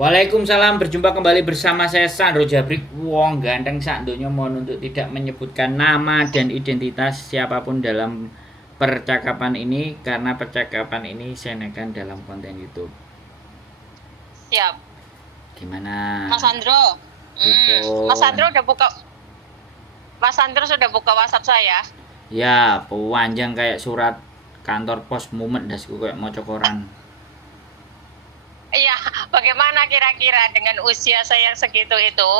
Waalaikumsalam, berjumpa kembali bersama saya Sandro Jabrik. Wong ganteng sak donya mohon untuk tidak menyebutkan nama dan identitas siapapun dalam percakapan ini karena percakapan ini saya naikkan dalam konten YouTube. Siap. Gimana? Mas Sandro. Mas Telepon. Sandro udah buka Mas Sandro sudah buka WhatsApp saya. Ya, panjang kayak surat kantor pos mumet dasku kayak mau koran. Iya, bagaimana kira-kira dengan usia saya yang segitu itu?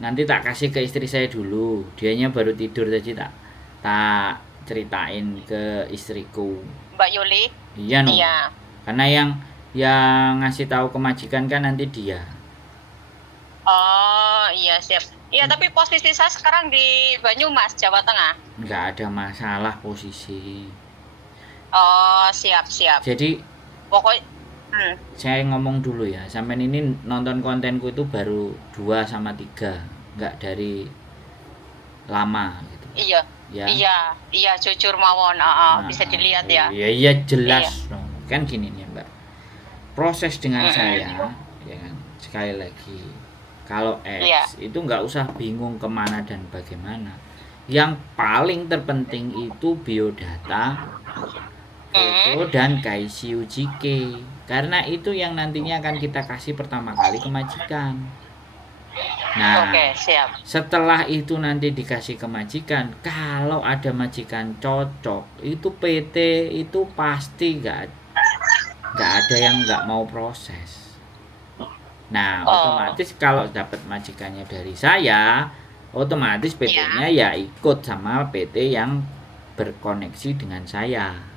Nanti tak kasih ke istri saya dulu. Dianya baru tidur tadi tak ceritain ke istriku. Mbak Yuli? Iya no. Iya. Karena yang ngasih tahu ke majikan kan nanti dia. Oh, iya siap. Iya, tapi posisi saya sekarang di Banyumas, Jawa Tengah. Nggak ada masalah posisi. Oh, siap. Jadi Pokoknya saya ngomong dulu ya. Sampai ini nonton kontenku itu baru 2 sama 3, nggak dari lama gitu. iya. Ya. Iya, jujur mawon. Bisa dilihat ya. Iya jelas. No. Kan gini nih Mbak. Proses dengan saya, ya kan. Sekali lagi, kalau X itu nggak usah bingung kemana dan bagaimana. Yang paling terpenting itu biodata, foto dan KICU JK. Karena itu yang nantinya akan kita kasih pertama kali ke majikan. Nah, Oke, siap. setelah itu nanti dikasih ke majikan, kalau ada majikan cocok, itu PT itu pasti nggak ada yang nggak mau proses. Nah, otomatis kalau dapat majikannya dari saya, otomatis PT-nya ya ikut sama PT yang berkoneksi dengan saya.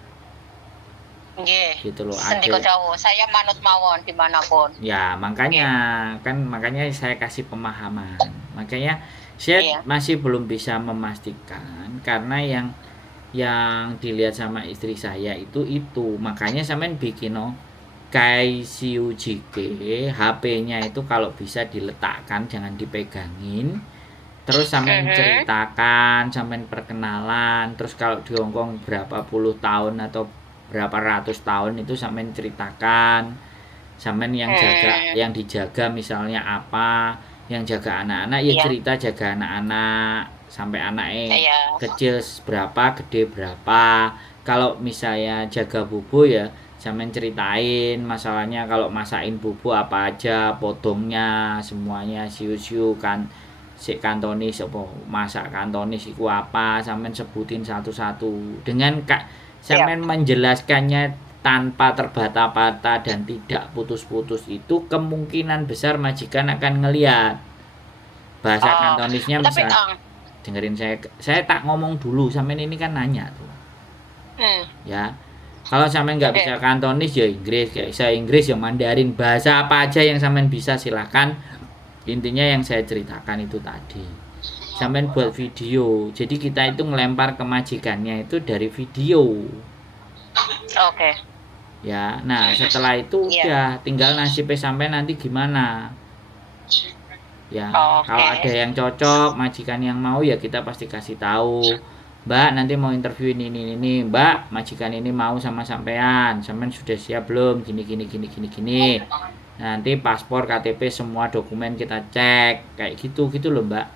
Gitu loh. Sendiko jauh, saya manut mawon dimanapun. Ya makanya saya kasih pemahaman. Makanya saya masih belum bisa memastikan karena yang dilihat sama istri saya itu makanya sampean bikin KICU JK, HP-nya itu kalau bisa diletakkan, jangan dipegangin. Terus sampean ceritakan, sampean perkenalan, terus kalau di Hongkong berapa puluh tahun atau berapa ratus tahun itu sampean ceritakan. Sampean yang dijaga misalnya apa, yang jaga anak-anak ya cerita jaga anak-anak sampai anaknya kecil berapa, gede berapa. Kalau misalnya jaga bubu ya sampean ceritain masalahnya, kalau masakin bubu apa aja, potongnya semuanya, siu-siu kan si kantonis apa masak kantonis itu apa, sampean sebutin satu-satu dengan sampean menjelaskannya tanpa terbata-bata dan tidak putus-putus. Itu kemungkinan besar majikan akan ngelihat bahasa kantonisnya. Misal dengerin saya tak ngomong dulu, sampean ini kan nanya tuh ya. Kalau sampean nggak bisa kantonis ya Inggris, ya bisa Inggris ya Mandarin, bahasa apa aja yang sampean bisa silahkan. Intinya yang saya ceritakan itu tadi, sampean buat video, jadi kita itu ngelempar ke majikannya itu dari video. Ya, nah setelah itu udah tinggal nasibnya sampai nanti gimana. Ya, kalau ada yang cocok, majikan yang mau ya kita pasti kasih tahu. Mbak, nanti mau interview ini. Mbak, majikan ini mau sama sampean. Sampean sudah siap belum? Gini. Nanti paspor, KTP, semua dokumen kita cek. Kayak gitu loh, Mbak.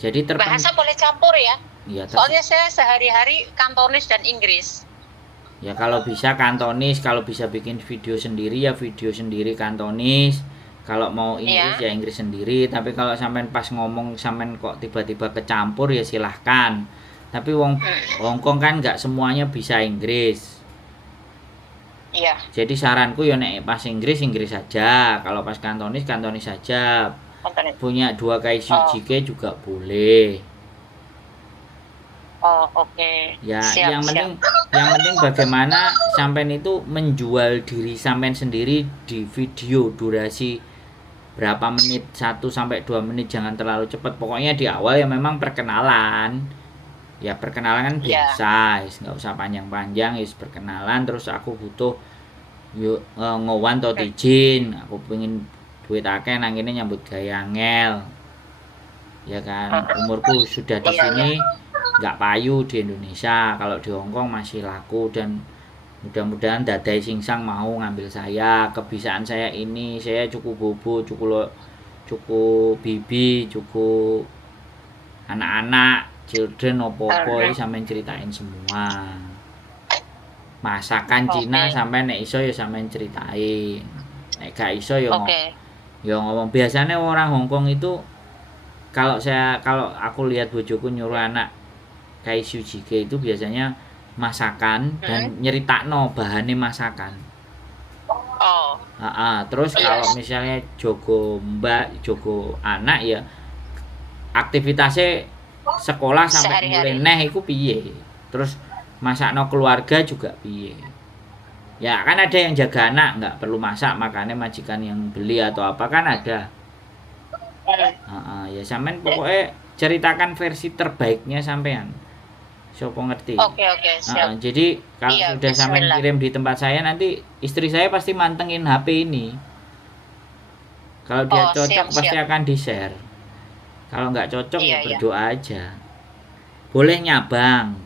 Jadi bahasa boleh campur ya? Iya, soalnya saya sehari-hari kantonis dan Inggris. Ya kalau bisa kantonis, kalau bisa bikin video sendiri ya video sendiri kantonis. Kalau mau Inggris ya Inggris sendiri. Tapi kalau sampean pas ngomong sampean kok tiba-tiba kecampur ya silahkan. Tapi Hongkong kan nggak semuanya bisa Inggris. Iya. Jadi saranku ya nek pas Inggris saja. Kalau pas kantonis saja. Punya 2 KICU JK juga boleh. Ya, yang penting bagaimana sampean itu menjual diri sampean sendiri di video durasi berapa menit, 1 sampai 2 menit, jangan terlalu cepat. Pokoknya di awal ya memang perkenalan. Ya perkenalan kan biasa, nggak usah panjang-panjang, perkenalan. Terus aku butuh ngowan to izin, aku pengen duit akeh nang kene nyambut gawe angel. Ya kan, umurku sudah di sini nggak payu di Indonesia, kalau di Hongkong masih laku dan Mudah-mudahan dadai singsang mau ngambil saya, kebisaan saya ini, saya cukup bobo, cukup bibi, cukup anak-anak, children opo-opo iki sampean ceritain semua. Masakan Cina sampai nek iso ya sampean ceritain. Nek gak iso ya ngomong. Biasanya orang Hongkong itu kalau aku lihat bojoku nyuruh anak kayak Sujike itu biasanya masakan dan nyeritakno bahannya masakan. Terus kalau misalnya jogo mbak, jogo anak ya aktivitasnya sekolah sampai mulai neh iku piye. Terus masakno keluarga juga piye. Ya kan ada yang jaga anak nggak perlu masak, makanya majikan yang beli atau apa kan ada. Ya sampean pokoknya ceritakan versi terbaiknya sampean. Siapa ngerti? Oke, siap. Jadi kalau sudah sampean kirim di tempat saya, nanti istri saya pasti mantengin HP ini. Kalau dia cocok pasti akan di-share. Kalau nggak cocok ya berdoa aja. Boleh nyabang,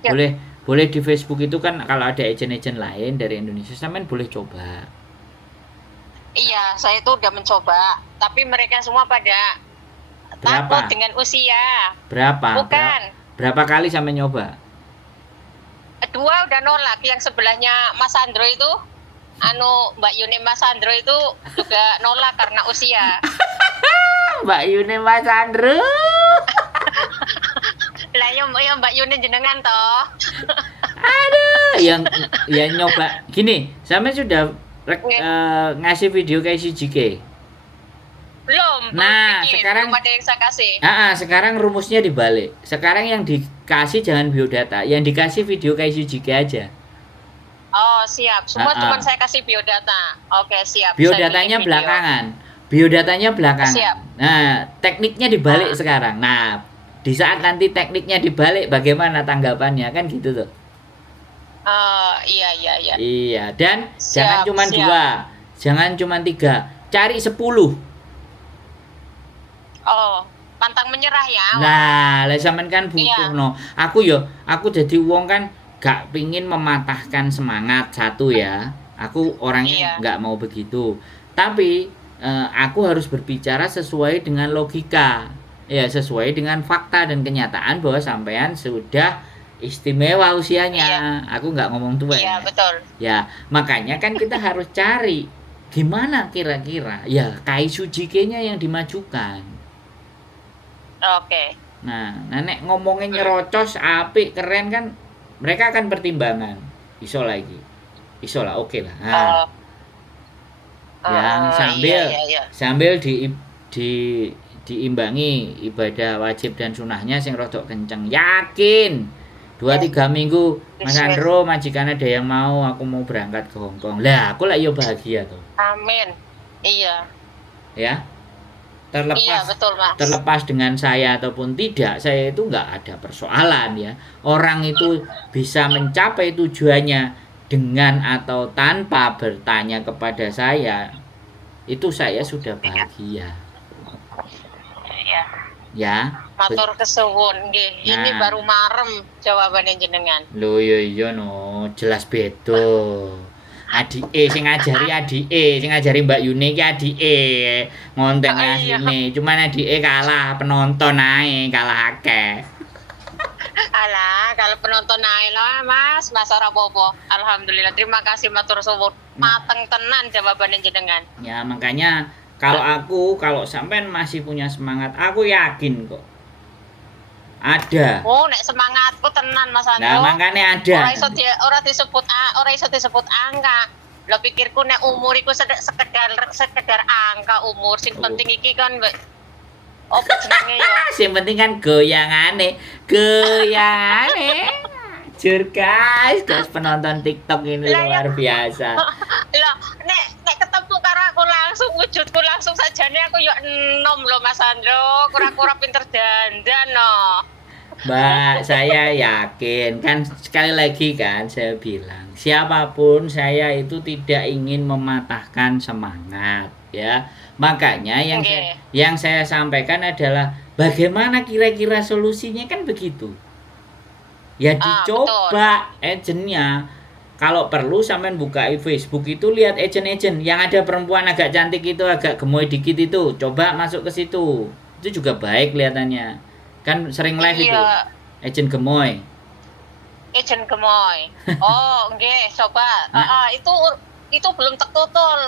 boleh di Facebook itu kan kalau ada agent-agent lain dari Indonesia, sampean boleh coba. Iya, saya itu udah mencoba, tapi mereka semua pada takut dengan usia. Berapa? Bukan. Berapa kali sampai nyoba? 2 udah nolak. Yang sebelahnya Mas Andro itu, Mbak Yuni Mas Andro itu juga nolak karena usia. Mbak Yuni Mas Andro. Lah ya Mbak Yuni jenengan toh. Aduh, yang nyoba gini, sampai sudah ngasih video kayak si JK. Belum. Nah, sekarang belum ada yang saya kasih. Sekarang rumusnya dibalik. Sekarang yang dikasih jangan biodata, yang dikasih video kayak si JK aja. Oh, siap. Semua cuma saya kasih biodata. Oke, siap. Biodatanya belakangan. Siap. Nah, tekniknya dibalik sekarang. Nah, di saat nanti tekniknya dibalik bagaimana tanggapannya kan gitu tuh. Iya. Iya, dan jangan cuma 2, jangan cuma 3, cari 10. Pantang menyerah ya. Nah, lah sampean kan butuh no. Aku jadi wong kan gak pingin mematahkan semangat satu ya. Aku orangnya gak mau begitu. Tapi aku harus berbicara sesuai dengan logika. Ya, sesuai dengan fakta dan kenyataan bahwa sampean sudah istimewa usianya. Aku nggak ngomong tua. Iya, betul. Ya, makanya kan kita harus cari gimana kira-kira ya Kai Sujike-nya yang dimajukan. Oke. Nah, nenek ngomongin nyerocos apik keren kan mereka akan pertimbangan. Iso lah, oke lah. Nah, yang sambil diimbangi ibadah wajib dan sunahnya sing rodok kenceng. Yakin 2-3 minggu Mas Andro majikan ada yang mau aku mau berangkat ke Hongkong. Lah aku lah yo bahagia tuh. Amin. Iya. Ya. Betul, Mas. Terlepas dengan saya ataupun tidak, saya itu nggak ada persoalan ya. Orang itu bisa mencapai tujuannya dengan atau tanpa bertanya kepada saya. Itu saya sudah bahagia. Iya. Ya. Matur kesuwun nggih. Nah. Ini baru marem jawabannya jenengan. Lho iya no, jelas beda. Adike sing ngajari Mbak Yuni iki adike ngonteng asline. Cuman adike kalah penonton ae, kalah akeh. Alah, kalau penonton ae lah Mas ora apa-apa. Alhamdulillah. Terima kasih matur suwun. Mateng tenan jawabannya jenengan. Ya, makanya kalau sampean masih punya semangat, aku yakin kok. Ada. Oh, nek semangatku tenan Mas Andro. Nah, makanya ada. Ora iso disebut angka. Lo pikirku nek umuriku sekedar angka umur. Sing penting iki kan apa jenenge ya? Sing penting kan goyangane. Jur guys, penonton TikTok ini luar biasa. Lah, nek ketemu karo aku langsung wujudku langsung sajane aku yo enom lho Mas Andro, kura-kura pinter dandan no. Mbak, saya yakin kan sekali lagi kan saya bilang, siapapun saya itu tidak ingin mematahkan semangat ya. Makanya yang saya sampaikan adalah bagaimana kira-kira solusinya kan begitu. Ya dicoba agentnya. kalau perlu sampean buka Facebook itu lihat agent-agent yang ada perempuan agak cantik itu, agak gemoy dikit itu, coba masuk ke situ. Itu juga baik kelihatannya. Kan sering live itu. Iya, Agent gemoy. agent gemoy. Oh, nggih, coba. Nah. Itu belum tertutul.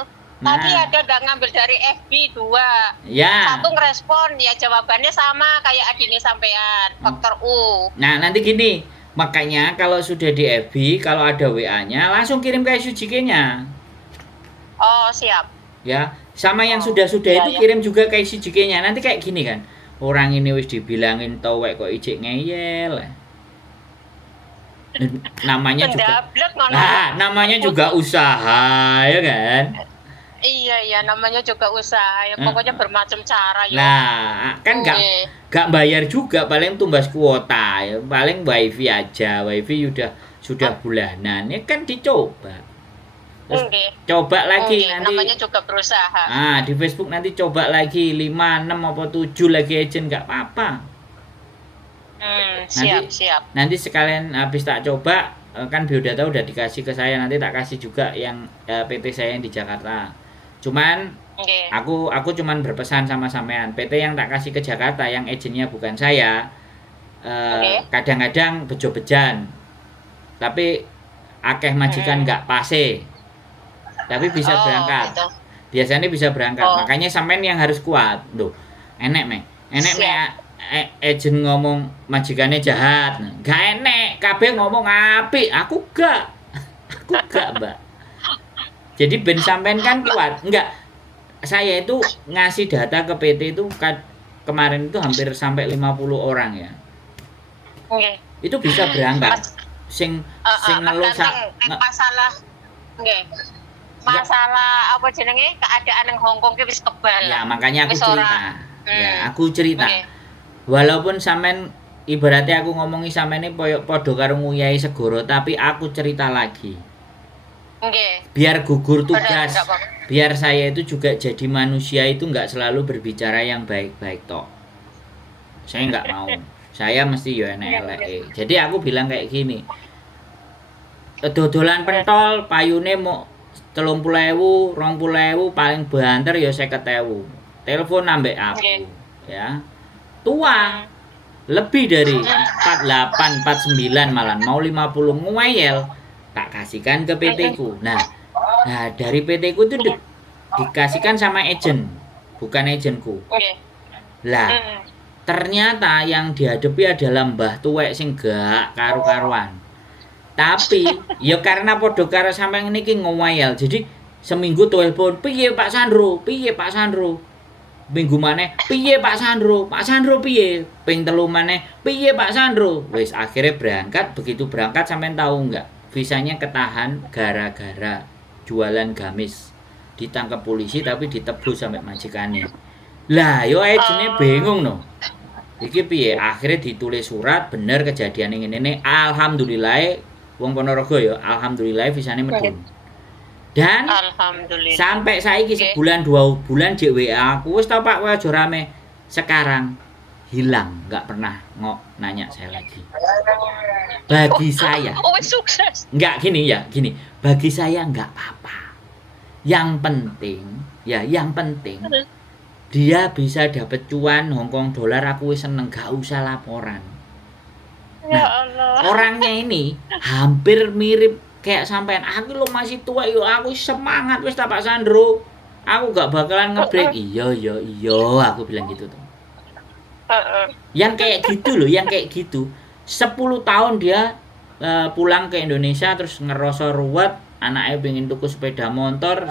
Tadi Nah. ada udah ngambil dari FB 2. Ya. Satu ngerespon, ya jawabannya sama kayak adine sampean, faktor U. Nah, nanti gini, makanya kalau sudah di FB, kalau ada WA-nya langsung kirim ke SUJK-nya. Oh, siap. Ya, sama yang Oh, sudah-sudah iya, itu iya. kirim juga ke SUJK-nya. Nanti kayak gini kan. Orang ini wis dibilangin towek kok ijik ngeyel. Namanya juga. Pendablek ngono. Nah, namanya juga usaha, ya kan? Iya, namanya juga usaha. Ya, pokoknya bermacam cara ya. Nah, kan gak bayar juga, paling tumbas kuota ya, paling wifi aja, wifi sudah bulanan ya kan dicoba. Terus coba lagi nanti. Namanya juga berusaha. Ah, di Facebook nanti coba lagi 5, 6 apa 7 lagi agent nggak apa-apa. Siap. Nanti sekalian habis tak coba kan biodata udah dikasih ke saya, nanti tak kasih juga yang PT saya yang di Jakarta. Cuman aku cuman berpesan sama sampean, PT yang tak kasih ke Jakarta yang agennya bukan saya, kadang-kadang bejo-bejan, tapi akeh majikan nggak pase, tapi bisa berangkat. Gitu. Biasanya bisa berangkat, makanya sampean yang harus kuat. Loh, enek agent ngomong majikannya jahat, gak enek, kabeh ngomong apik, aku gak Mbak. Jadi ben sampean kan kuat. Enggak. Saya itu ngasih data ke PT itu kemarin itu hampir sampai 50 orang ya. Itu bisa berangkat. Sing ngeluh masalah masalah apa jenenge keadaan yang Hongkong ki wis kebal. Ya, makanya aku cerita. Ya, aku cerita. Walaupun sampean ibaratnya aku ngomongi sampean ini padha karo nguyai segoro, tapi aku cerita lagi. Biar gugur tugas, biar saya itu juga jadi manusia itu nggak selalu berbicara yang baik-baik toh. Saya nggak mau, saya mesti yo enek-eleke. Jadi aku bilang kayak gini, dodolan pentol payune mau 30.000, 20.000, paling banter ya 50.000. Telepon ambek aku, ya. Tua, lebih dari 48, 49 malah mau 50 ngeyel. Tak kasihkan ke PT ku. Nah dari PT ku itu dikasihkan sama agent, bukan agentku. Lah ternyata yang dihadapi adalah mbah tuwek sing gak karu-karuan. Tapi ya karena podo karo sampeyan niki ngeyel, jadi seminggu telepon, piye Pak Sandro, minggu maneh piye Pak Sandro piye, ping telu maneh piye Pak Sandro. Wis akhirnya berangkat. Begitu berangkat sampean tahu enggak, visanya ketahan gara-gara jualan gamis, ditangkap polisi tapi ditebus sampai majikannya. Lah yo agene bingung no, iki piye. Akhirnya ditulis surat bener kejadian ini. Alhamdulillah wong Ponorogo ya, alhamdulillah visane medun. Dan sampai saiki sebulan 2 bulan JWA aku wis tau Pak kowe aja rame. Sekarang hilang, nggak pernah nanya saya lagi. Bagi saya sukses. Nggak gini. Bagi saya nggak apa-apa. Yang penting dia bisa dapat cuan Hongkong dolar, aku wis seneng, gak usah laporan. Ya Allah. Orangnya ini hampir mirip kayak sampean. Aku lo masih tua yo, aku semangat wis Pak Sandro. Aku gak bakalan ngebrek. Iya, aku bilang gitu tuh. Yang kayak gitu loh, 10 tahun dia pulang ke Indonesia terus ngerasa ruwet, anaknya pengen tuku sepeda motor,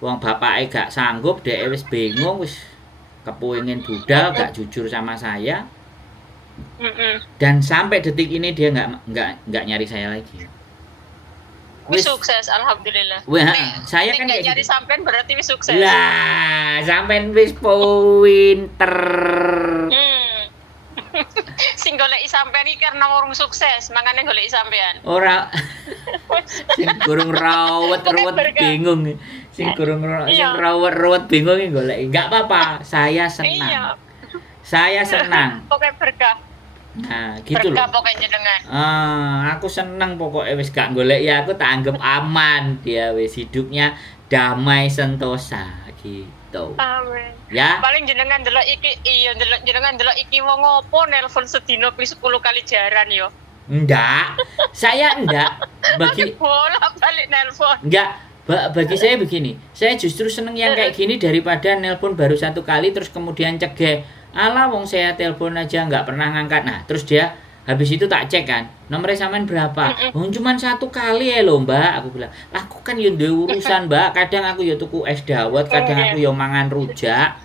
wong bapaknya gak sanggup, dia wis bingung, wis kepingin budal, gak jujur sama saya. Dan sampai detik ini dia nggak nyari saya lagi. Wis sukses, alhamdulillah. Saya kan nggak nyari gitu. Sampean berarti wis sukses. Lah, sampean wis pinter. Sing goleki sampean iki karena urung sukses, makane goleki sampean. Ora. Sing kurang rawat bingung. Sing kurang rawat bingung iki goleki. Enggak apa-apa, saya senang. Iya. Saya senang. Pokoknya berkah. Nah, gitu Berkah loh. pokoknya jenengan. Aku seneng pokoknya wis gak golek ya aku tak anggap aman dia wis hidupnya damai sentosa gitu. Amin. Ya, Paling jenengan delok iki, iya jenengan delok iki wong opo nelpon sedina pi 10 kali jaran yo. enggak. Saya enggak. Bagi Bolak-balik nelpon. enggak bagi saya begini. Saya justru seneng yang kayak gini daripada nelpon baru satu kali terus kemudian cegah. Alah wong saya telepon aja nggak pernah ngangkat. Nah, terus dia habis itu tak cek kan. Nomornya sampean berapa? Oh, cuman satu kali ya loh, Mbak. Aku bilang, "Aku kan yo duwe urusan, Mbak. Kadang aku yo tuku es dawet, kadang aku yo mangan rujak.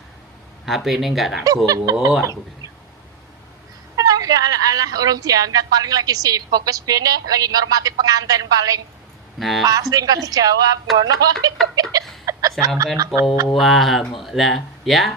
HP ini nggak tak gowo." Aku bilang. Ya alah urung diangkat paling lagi sibuk wis bene lagi ngormati pengantin paling Nah, pasti kok dijawab ngono. sampean paham lah ya.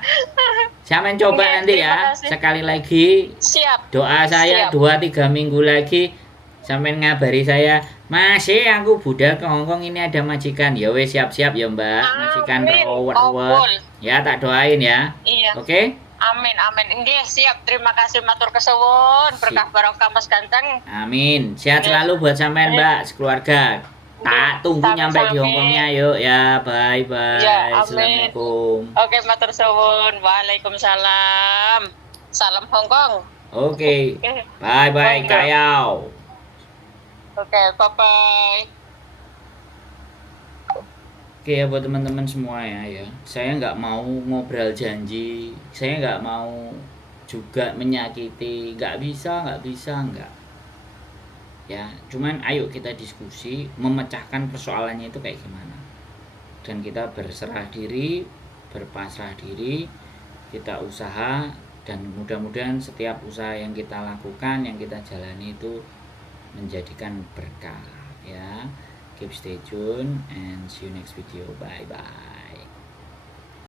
Sampean coba Oke, nanti terima ya. kasih. Sekali lagi Siap. doa saya Siap. 2-3 minggu lagi sampean ngabari saya, "Masih aku budal ke Hongkong ini ada majikan." Ya wes siap-siap ya, Mbak. Majikan Amin. rewet-rewet. Kabul. Ya tak doain ya. Iya. Oke? Amin amin. Nggih, siap. Terima kasih matur kesuwun. Berkah barokah Mas Ganteng. Amin. Sehat selalu buat sampean, Mbak, sekeluarga. Tak tunggu nyampe di Sami-sami. Hongkongnya yuk ya. Bye bye. Ya, amin. Assalamualaikum. Oke, matur suwun. Waalaikumsalam. Salam Hongkong. Oke. Oke. Bye bye Monggo. Kak Yao. Oke, bye-bye. Oke ya buat teman-teman semua ya, saya nggak mau ngobrol janji, saya nggak mau juga menyakiti, nggak bisa, nggak. Ya, cuman ayo kita diskusi, memecahkan persoalannya itu kayak gimana. Dan kita berserah diri, berpasrah diri, kita usaha, dan mudah-mudahan setiap usaha yang kita lakukan, yang kita jalani itu menjadikan berkah ya. Keep stay tune and see you next video. Bye bye.